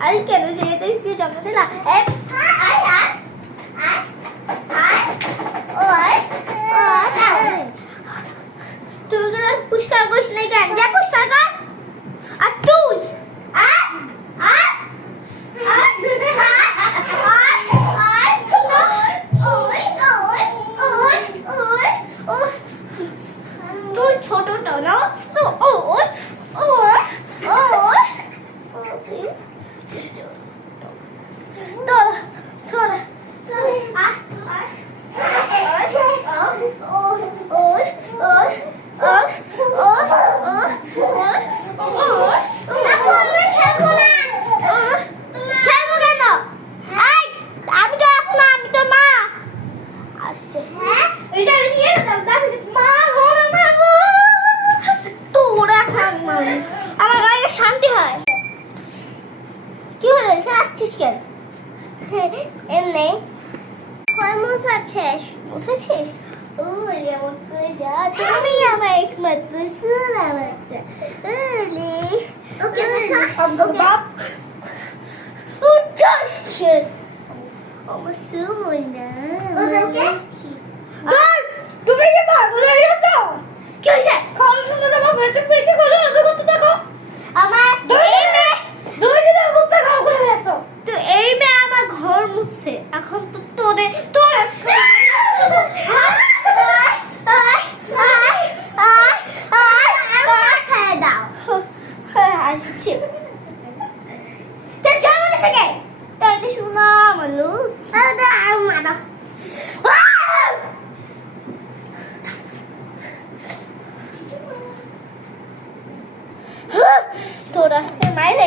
আরে কেন যেতে কি জমা দিলা আয় আয় আয় আয় ওই তুই গেলে পুষ্কার করিস নাই কেন যা পুষ্কার কর আর তুই তুই ছোটটা না শান্তি হয় কি হলো এখানে আসছিস কেন এমনি খরমুজ আছে উঠেছিস ও এমন করে যা তুমি আমার একমাত্র সোনা বাচ্চা ওকে বাপ উঠছে আমার সোনা ওকে দর তুমি যে পাগল হয়ে গেছো কি হইছে খাওয়ার সময় তো আমার পেটে পেটে করে না করতে থাকো আমার দুই দিনের অবস্থা খারাপ করে গেছো তো এই মেয়ে আমার ঘর মুছছে এখন তো তোরে খাইয়ে দাও আসছি তুই কেমন আছে গে তাই শোনা মালু মারা তোর আজকে মাইরে